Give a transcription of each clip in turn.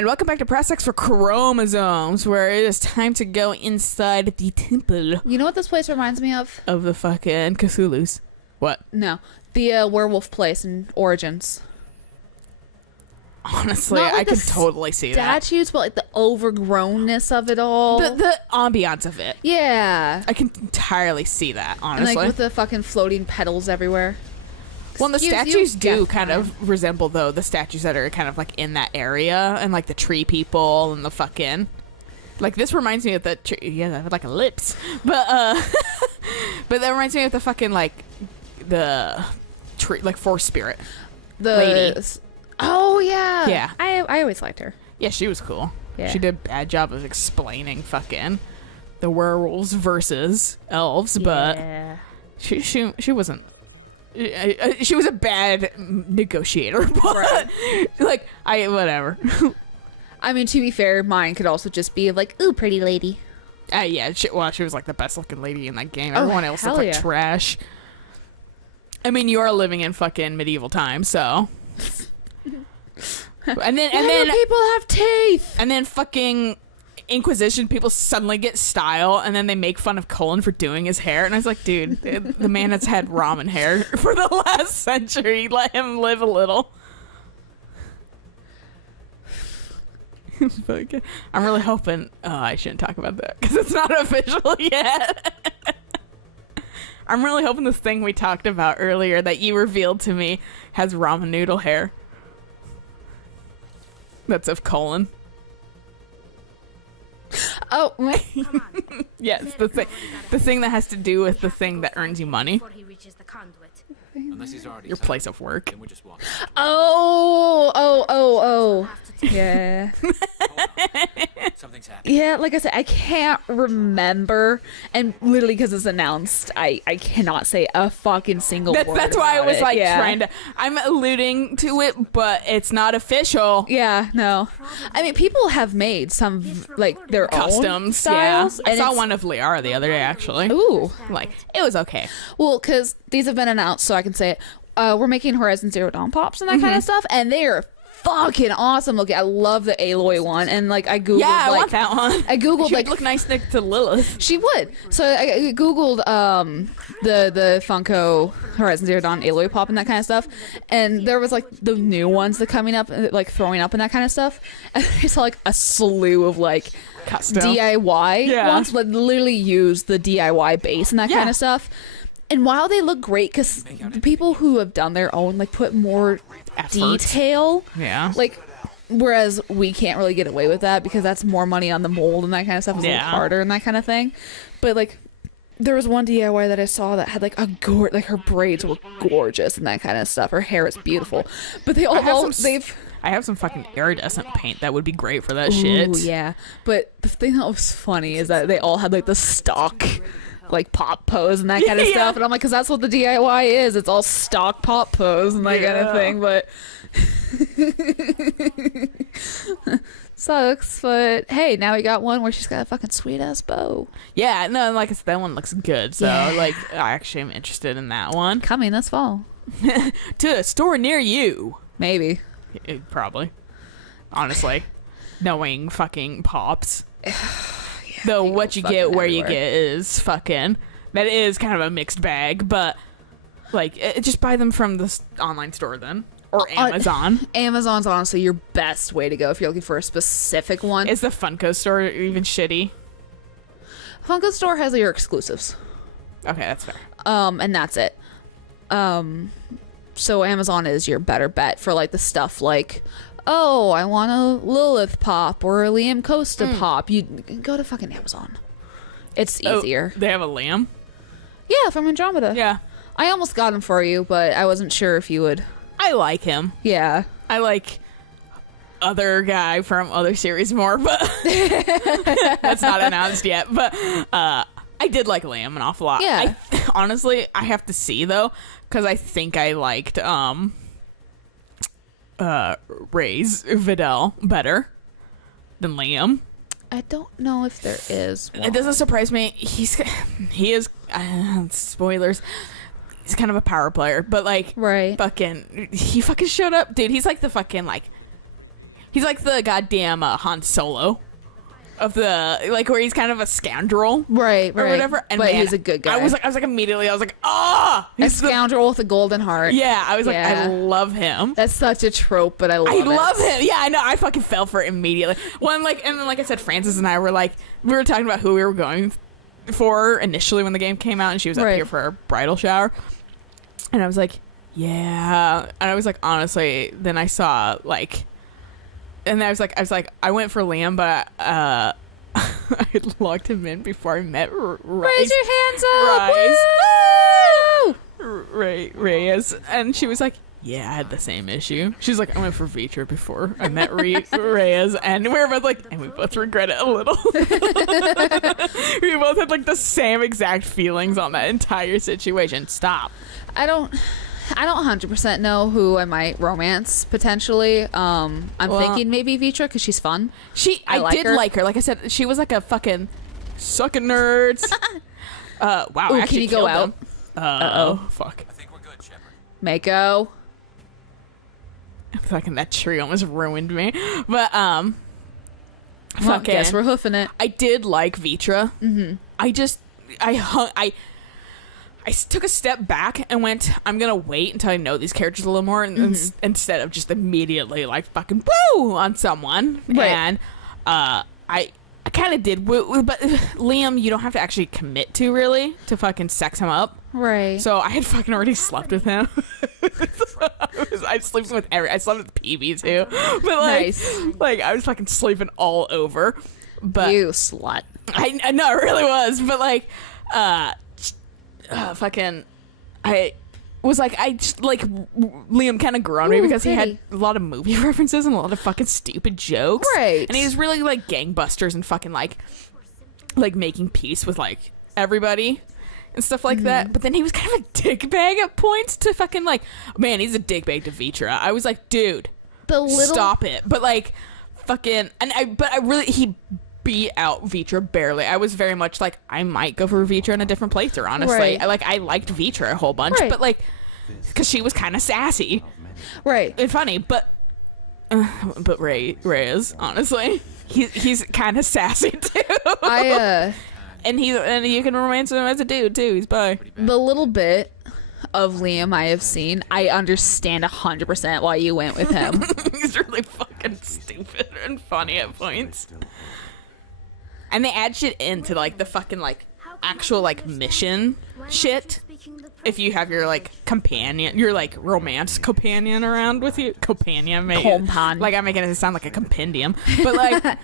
And welcome back to Press X for Chromosomes, where it is time to go inside the temple. You know what this place reminds me of? Of the fucking Cthulhu's. What? No. The werewolf place in Origins. Honestly, Not like I could totally see that. Statues, but like the overgrownness of it all. The ambiance of it. Yeah. I can entirely see that, honestly. And like with the fucking floating petals everywhere. Well, and the Excuse statues you, do Death kind Time. of resemble, though, the statues that are kind of like in that area, and like the tree people and the fucking, like this reminds me of the tree. Yeah, I have like a lips, but but that reminds me of the fucking like the tree, like forest spirit lady. Oh yeah. Yeah. I always liked her. Yeah, she was cool. Yeah. She did a bad job of explaining fucking the werewolves versus elves, but she wasn't. She was a bad negotiator, but Right. like whatever. I mean, to be fair, mine could also just be like, ooh, pretty lady. Yeah, she was like the best looking lady in that game. Oh, Everyone else looked hell like yeah. trash. I mean, you are living in fucking medieval times, so. and then people have teeth. and then fucking Inquisition people suddenly get style, and then they make fun of Colin for doing his hair, and I was like, dude, the man has had ramen hair for the last century. Let him live a little. I'm really hoping. Oh, I shouldn't talk about that because it's not official yet. I'm really hoping this thing we talked about earlier that you revealed to me has ramen noodle hair. That's of Colin. Oh, wait. Yes, the thing that has to do with the thing that earns you money. Unless he's already Your place of work. then we just walk. Oh. Yeah. Something's happening. Yeah, like I said, I can't remember, and literally because it's announced, I cannot say a fucking single word. That's why I about was it. like Yeah. trying to. I'm alluding to it, but it's not official. Yeah, no. I mean, people have made some like their own Customs, styles. yeah. I and saw it's- one of Liara the other day, actually. Ooh, Like, it was okay. well, because these have been announced, so I can say it. We're making Horizon Zero Dawn pops and that Mm-hmm. kind of stuff, and they are fucking awesome looking. I love the Aloy one, and like I googled, Yeah, I like, want that one. I googled She like would look nice next to Lilith. she would. So I googled the Funko Horizon Zero Dawn Aloy pop and that kind of stuff, and there was like the new ones that coming up, like throwing up and that kind of stuff, and I saw like a slew of like Custom. DIY Yeah. ones that literally use the DIY base and that Yeah. kind of stuff. And while they look great, because the people who have done their own like put more Effort. detail, Yeah. like. Whereas we can't really get away with that because that's more money on the mold and that kind of stuff. It's a little Yeah. harder and that kind of thing. But like, there was one DIY that I saw that had like like her braids were gorgeous and that kind of stuff. Her hair is beautiful, but they I all have I have some fucking iridescent paint that would be great for that shit. Ooh, yeah. But the thing that was funny is that they all had like the stock like pop pose and that kind of Yeah. stuff, and I'm like, because that's what the DIY is. It's all stock pop pose and that kind of thing. But sucks. But hey, now we got one where she's got a fucking sweet ass bow Yeah, no, like I said, that one looks good. So, Yeah. like, I actually am interested in that one. coming this fall. To a store near you. Maybe. Probably. Honestly. Knowing fucking pops. Though they what go you get fucking where you everywhere. get is fucking. That is kind of a mixed bag, but like just buy them from the online store then, or Amazon. Amazon's honestly your best way to go if you're looking for a specific one. Is the Funko store even shitty? Funko store has your exclusives. Okay, that's fair. And that's it. So Amazon is your better bet for like the stuff like, oh, I want a Lilith pop or a Liam Costa pop. You go to fucking Amazon. It's easier. Oh, they have a lamb. Yeah, from Andromeda. Yeah, I almost got him for you, but I wasn't sure if you would. I like him. Yeah. I like other guy from other series more, but that's not announced yet. But I did like Lamb an awful lot. Yeah. Honestly, I have to see though, because I think I liked Ray's Vidal better than Liam. I don't know if there is one. It doesn't surprise me. He is spoilers. He's kind of a power player, but like Right. he fucking showed up, dude. He's like the fucking like He's like the goddamn Han Solo of the like where he's kind of a scoundrel, Right. or whatever. And but man, he's a good guy. I was like immediately, I was like, a scoundrel with a golden heart. Yeah, I was like, Yeah. I love him. That's such a trope, but I love it. him. Yeah, I know. I fucking fell for it immediately. And then like I said, Francis and I were like, we were talking about who we were going for initially when the game came out, and she was up Right. here for her bridal shower, and I was like, yeah, and I was like, honestly, then I saw like, and I was like, I went for Liam, but I had logged him in before I met Raise your hands up! Woo! Reyes, and she was like, yeah, I had the same issue. She's like, I went for Vitra before I met Reyes, and we were both like, and we both regret it a little. We both had like the same exact feelings on that entire situation. Stop. I don't 100% know who I might romance potentially. I'm thinking maybe Vitra because she's fun. I did like her. Like I said, she was like a fucking sucking nerds. Wow. Ooh, I actually can you go killed out? him. Uh-oh. Fuck. I think we're good, Shepard. Mako. Fucking that tree almost ruined me. But Well, fucking. guess we're hoofing it. I did like Vitra. Mm-hmm. I took a step back and went, I'm gonna wait until I know these characters a little more, and instead of just immediately like fucking boo on someone. Right. And I kind of did, but Liam, you don't have to actually commit to really to fucking sex him up. Right. So I had fucking already slept with him. I slept with I slept with PB too. But like, Nice. like I was fucking sleeping all over. But You slut. I know it really was. But like, fucking, I was like, Liam kind of grew on me Ooh, because he had pretty. a lot of movie references and a lot of fucking stupid jokes. Right. And he was really like gangbusters and fucking like making peace with like everybody and stuff like that. But then he was kind of a dickbag at points to fucking like, man, he's a dickbag to Vitra. I was like, dude, stop it. But like, fucking, he beat out Vitra barely. I was very much like, I might go for Vitra in a different playthrough, honestly. Right. I liked Vitra a whole bunch, Right. but like, because she was kind of sassy Right. and funny, but Reyes, honestly, he's kind of sassy too. And you can romance him as a dude too. He's bi. The little bit of Liam I have seen, I understand 100% why you went with him. He's really fucking stupid and funny at points. And they add shit into like the fucking like actual like mission shit. If you have your like companion, your like romance companion around with you, companion, maybe. Compan. Like I'm making it sound like a compendium, but like,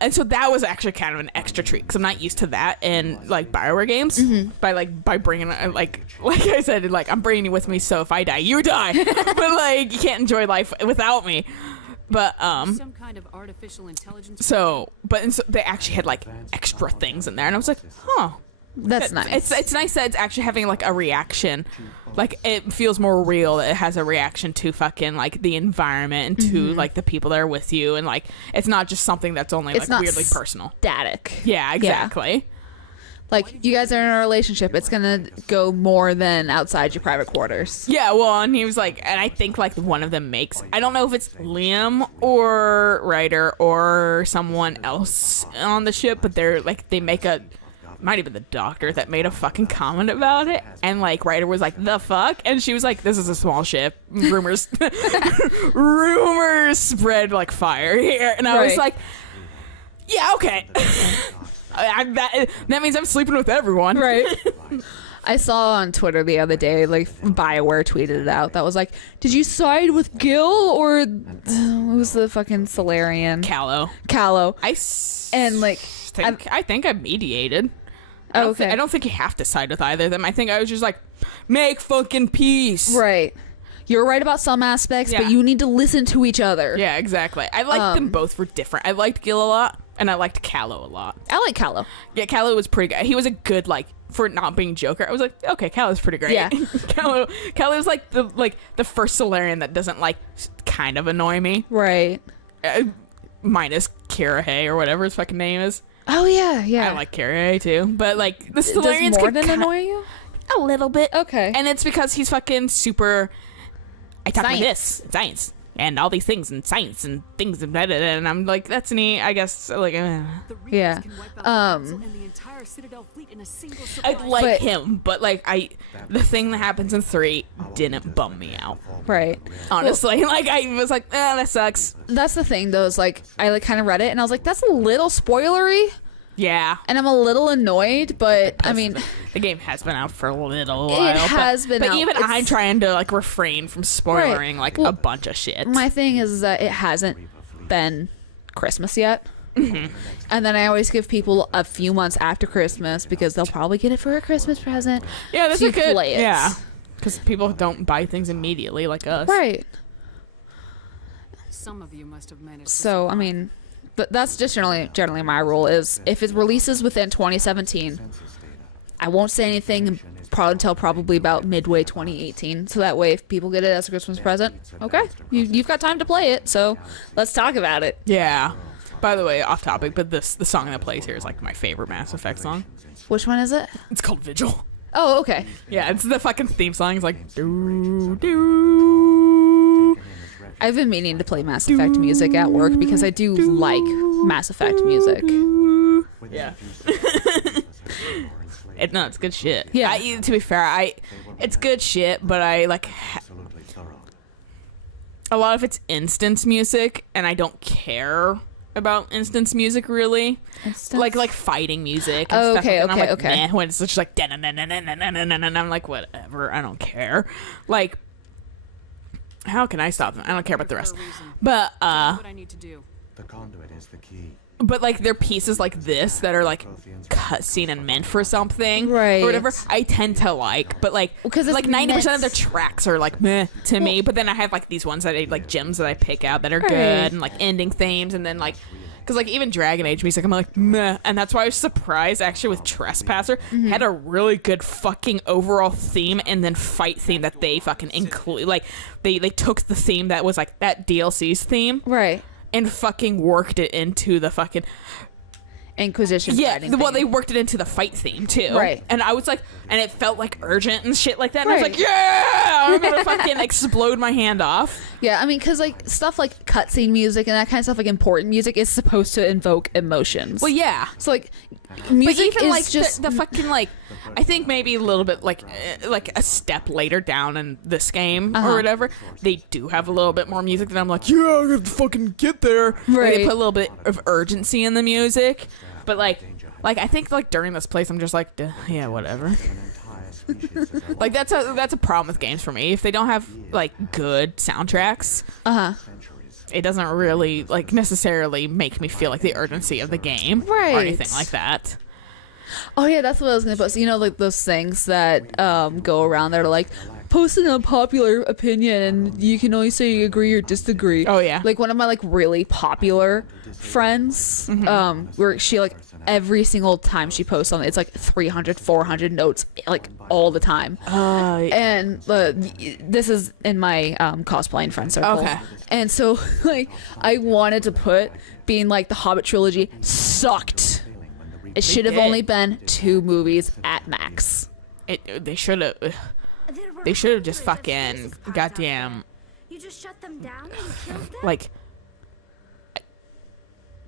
and so that was actually kind of an extra treat because I'm not used to that in like BioWare games. By bringing like I said, like I'm bringing you with me, so if I die, you die. But like you can't enjoy life without me. But some kind of artificial intelligence. so they actually had like extra things in there, and I was like, huh. That's nice. It's nice that it's actually having like a reaction, like it feels more real. That it has a reaction to fucking like the environment and to like the people that are with you, and like it's not just something that's only It's like not weirdly personal. static. Yeah, exactly. Like, you guys are in a relationship. It's gonna go more than outside your private quarters. Yeah, well, and he was like, and I think like one of them makes, I don't know if it's Liam or Ryder or someone else on the ship, but they're like, they make might have been the doctor that made a fucking comment about it, and like Ryder was like, the fuck, and she was like, this is a small ship, rumors spread like fire here, and I was like, yeah, okay. That means I'm sleeping with everyone. Right. I saw on Twitter the other day, like, BioWare tweeted it out. That was like, did you side with Gil or who's the fucking Solarian? Callow. And like, I think I mediated. Okay. I don't think you have to side with either of them. I think I was just like, make fucking peace. Right. You're right about some aspects, Yeah. but you need to listen to each other. Yeah, exactly. I liked them both for different. I liked Gil a lot, and I liked Callow a lot. I like Callow. Yeah, Callow was pretty good. He was a good, like, for not being Joker. I was like, okay, Callow's pretty great. Yeah. Callow's like the first Solarian that doesn't like kind of annoy me. Right. Minus Kira Hay or whatever his fucking name is. Oh yeah, yeah. I like Kira Hay too, but like the Solarians Does could Morden annoy you? a little bit. Okay. And it's because he's fucking super. I talk like Science. this. Science. and all these things and science and things and blah, blah, blah, and I'm like, that's neat, I guess. Like, The Reapers Yeah. can wipe out the Council and the entire Citadel fleet in a single I surprise. like But- him, but like the thing that happens in 3 didn't bum me out. Right. Honestly, like I was like, that sucks. That's the thing, though, is like, I like kind of read it and I was like, that's a little spoilery. Yeah, And I'm a little annoyed, but I mean, the game has been out for a little while. it has been but out. even I'm It's- trying to like refrain from spoiling Right. like Well, a bunch of shit. my thing is that it hasn't been Christmas yet. Mm-hmm. And then I always give people a few months after Christmas because they'll probably get it for a Christmas present. Yeah, that's to a good. play it. Yeah, because people don't buy things immediately like us. Right. Some of you must have managed. So, I mean, that's just generally my rule is if it releases within 2017, I won't say anything probably until probably about midway 2018. So that way, if people get it as a Christmas present, okay, you've got time to play it. So let's talk about it. Yeah. By the way, off topic, but the song that plays here is like my favorite Mass Effect song. Which one is it? It's called Vigil. Oh, okay. Yeah, it's the fucking theme song. It's like doo doo. I've been meaning to play Mass Effect music at work because I do like Mass Effect music. Yeah. It's good shit. Yeah. To be fair, it's good shit, but I like a lot of it's instance music, and I don't care about instance music really. Like fighting music and Oh, stuff. okay, And I'm okay, like, okay. meh, when it's just like and I'm like, whatever, I don't care. Like, how can I stop them? I don't care about the rest. But what I need to do. The conduit is the key. but like they're pieces like this that are like cutscene and meant for something, Right. or whatever. I tend to like, but like Because it's like 90% of their meant- tracks are like meh to me. But then I have like these ones that I like gems that I pick out that are Right. good and like ending themes, and then like. Because, like, even Dragon Age music, I'm like, meh. And that's why I was surprised, actually, with Trespasser. Had a really good fucking overall theme and then fight theme that they fucking include. Like, they took the theme that was, like, that DLC's theme Right. and fucking worked it into the fucking... Inquisition. Yeah, fighting well, thing. they worked it into the fight theme, too. Right. And I was like... And it felt, like, urgent and shit like that. And I was Right. like, yeah! I'm gonna fucking explode my hand off. Yeah, I mean, because like stuff like cutscene music and that kind of stuff, like important music, is supposed to invoke emotions. Well, yeah. So like, But music even is like just the fucking like, I think maybe a little bit like a step later down in this game or whatever, they do have a little bit more music that I'm like, yeah, I gotta fucking get there. Like, they Right. put a little bit of urgency in the music, but like I think like during this place I'm just like, duh, yeah, whatever. Like that's a problem with games for me. If they don't have like good soundtracks, it doesn't really like necessarily make me feel like the urgency of the game or Right. anything like that. Oh yeah, that's what I was gonna post. You know, like those things that go around that are like, post an unpopular opinion and you can only say you agree or disagree. Oh, yeah. Like one of my like really popular friends, where she like every single time she posts on it, it's like 300, 400 notes like all the time. And this is in my cosplaying friend circle. Okay. And so like I wanted to put being like the Hobbit trilogy sucked. It should have did. only been 2 movies at max. They should have. They should have just fucking goddamn You just shut them down and killed them? like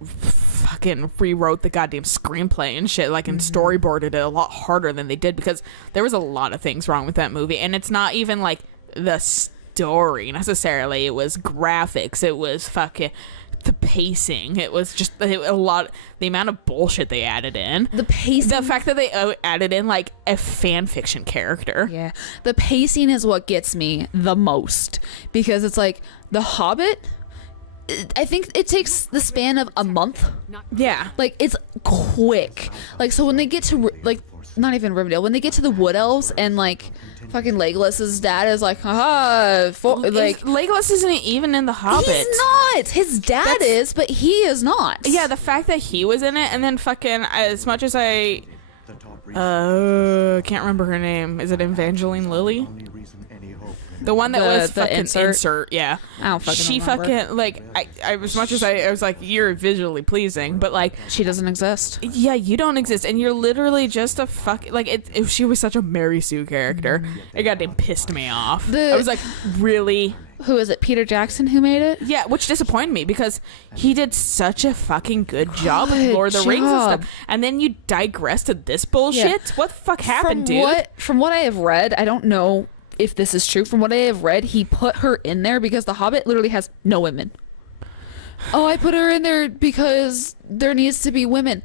fucking rewrote the goddamn screenplay and shit, like, and storyboarded it a lot harder than they did, because there was a lot of things wrong with that movie, and it's not even like the story necessarily. It was graphics. It was fucking the pacing. It was just a lot. The amount of bullshit they added in. The pacing. The fact that they added in like a fan fiction character. Yeah. The pacing is what gets me the most, because it's like The Hobbit, I think it takes the span of a month. Yeah. Like it's quick. Like so when they get to like not even Rivendell, when they get to the Wood Elves and like fucking Legolas's dad is like, like Legolas isn't even in The Hobbit. he's not. His dad is, but he is not. Yeah, the fact that he was in it, and then fucking, as much as I can't remember her name. Is it Evangeline Lilly? The one that was The fucking insert? insert, yeah. I don't fucking She remember. fucking like I as much as I was like, you're visually pleasing, but like, She doesn't exist. yeah, you don't exist, and you're literally just a fuck. Like, she was such a Mary Sue character, it goddamn pissed me off. I was like, really? Who is it? Peter Jackson who made it? Yeah, which disappointed me because he did such a fucking good job with Good Lord of the Rings and job. stuff. And then you digress to this bullshit? What the fuck happened, dude? From what I have read, I don't know if this is true. From what I have read, he put her in there because The Hobbit literally has no women. Oh, I put her in there because there needs to be women.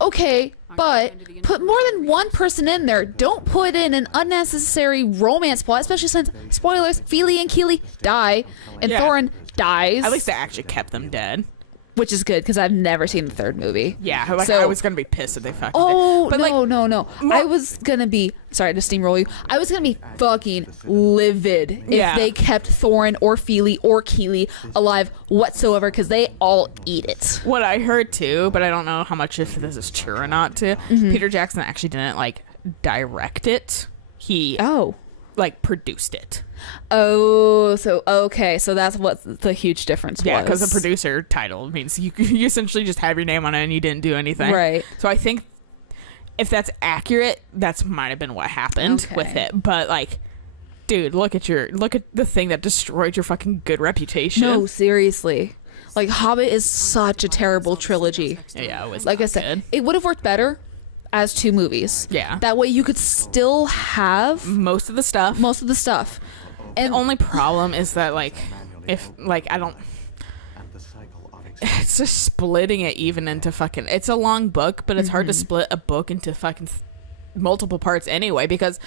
Okay, but put more than one person in there. Don't put in an unnecessary romance plot, especially since, spoilers, Fili and Keely die, and Yeah. Thorin dies. At least they actually kept them dead. Which is good, because I've never seen the third movie. Yeah, like So- I was gonna be pissed if they fucking Oh, did. But no. I was gonna be, sorry to steamroll you, I was gonna be fucking livid Yeah. if they kept Thorin or Fili or Keely alive whatsoever, because they all eat it. what I heard too, but I don't know how much if this is true or not too. Mm-hmm. Peter Jackson actually didn't like direct it. He Oh. like produced it. Oh, so, okay, so that's what the huge difference Yeah, was. because the producer title means you essentially just have your name on it and you didn't do anything. Right. So I think if that's accurate, that's might have been what happened Okay. with it. But like, dude, look at the thing that destroyed your fucking good reputation. No, seriously. Like, Hobbit is such a terrible trilogy. Yeah, it was Like I not said, good. it would have worked better as two movies. Yeah. That way you could still have Most of the stuff. most of the stuff. And The only problem is that like, if like I don't. It's just splitting it even into fucking. It's a long book, but it's hard to split a book into fucking multiple parts anyway because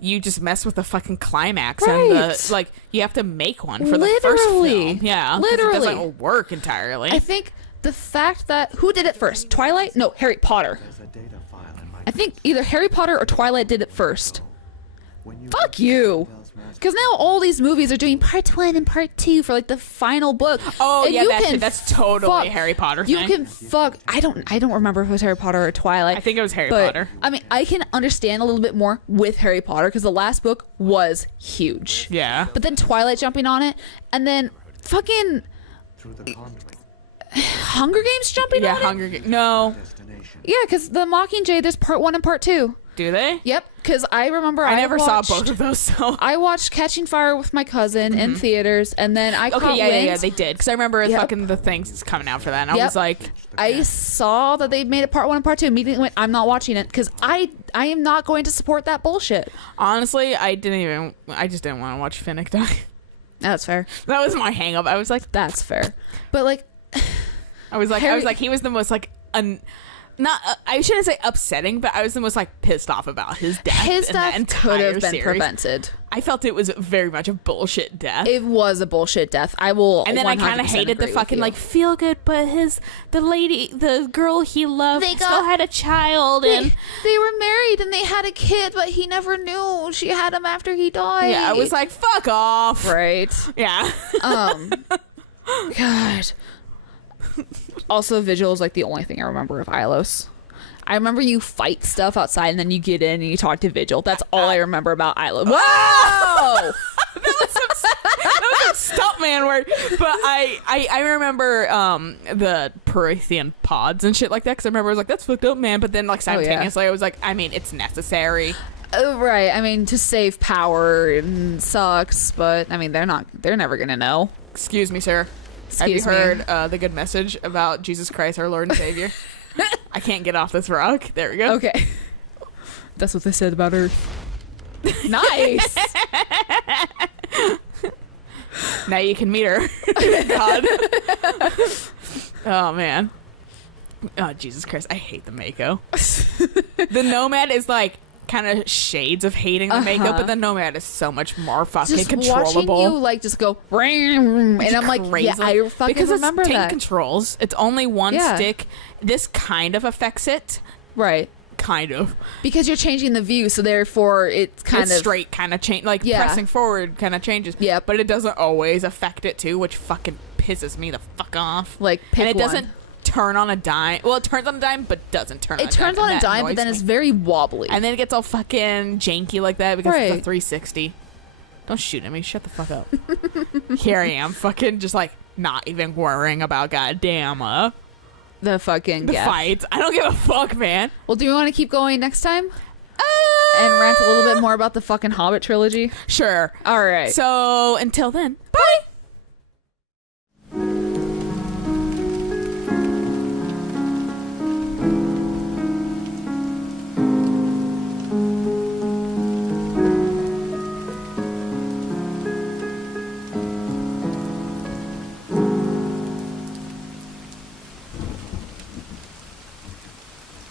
you just mess with the fucking climax and Right. the like. You have to make one for the first Literally. film. Yeah, 'cause Literally. it doesn't work entirely. I think the fact that who did it first? Twilight? No, Harry Potter. I think either Harry Potter or Twilight did it first. Fuck you. Because now all these movies are doing part 1 and part 2 for like the final book. Oh, And yeah, you that can shit, that's totally fuck- a Harry Potter You thing. can fuck. I don't remember if it was Harry Potter or Twilight. I think it was Harry but, Potter. I mean, I can understand a little bit more with Harry Potter because the last book was huge. Yeah. But then Twilight jumping on it, and then fucking Hunger Games jumping Yeah, on Hunger Games. No, it. Yeah, because the Mockingjay, there's part 1 and part 2. do they? Yep, because I remember I never saw watched- both of those. So I watched Catching Fire with my cousin in theaters, and then I caught okay, yeah, wind. they did. Because I remember Yep. fucking the things coming out for that, and I Yep. was like, I saw that they made it part 1 and part 2. Immediately went, I'm not watching it because I am not going to support that bullshit. honestly, I just didn't want to watch Finnick die. That's fair. That was my hang up. I was like, That's fair. But like, he was the most like not I shouldn't say upsetting, but I was the most like pissed off about his death. his in the death entire could have been series. prevented. I felt it was very much a bullshit death. It was a bullshit death. I will. And then I kind of 100% hated the agree with fucking you. like feel good, but the girl he loved They still got- had a child, and they were married and they had a kid, but he never knew she had him after he died. yeah, I was like, fuck off. right. Yeah. God. Also, Vigil is like the only thing I remember of Ilos. I remember you fight stuff outside and then you get in and you talk to Vigil. That's all I remember about Ilos. Whoa! That was some stuntman word, but I remember the Prothean pods and shit like that because I remember I was like, that's fucked up, man. But then like simultaneously I was like, I mean, it's necessary. Right. I mean, to save power and sucks, but I mean, they're never gonna know. Excuse me, sir. Excuse Have me. you heard the good message about Jesus Christ, our Lord and Savior? I can't get off this rock. There we go. Okay. That's what they said about Earth. Nice. Now you can meet her. God. Oh man. Oh Jesus Christ! I hate the Mako. The Nomad is like kind of shades of hating the Mako, but the Nomad is so much more fucking Just controllable. watching you like just go, and I'm like, Crazy. yeah, I fucking because remember it's tank that. controls. It's only one Yeah. stick. This kind of affects it. Right. Kind of. Because you're changing the view, so therefore it's kind It's of straight kind of change, like Yeah. pressing forward kind of changes. Yep. But it doesn't always affect it too, which fucking pisses me the fuck off. like pick And it one. doesn't turn on a dime. Well, it turns on a dime, but doesn't turn on It turns on and a that dime, but annoys then me. it's very wobbly. And then it gets all fucking janky like that because it's a Right. 360. Don't shoot at me. Shut the fuck up. Here I am, fucking just like not even worrying about goddamn the fucking the fights. I don't give a fuck, man. Well, do you want to keep going next time and rant a little bit more about the fucking Hobbit trilogy? Sure. All right. So until then, bye.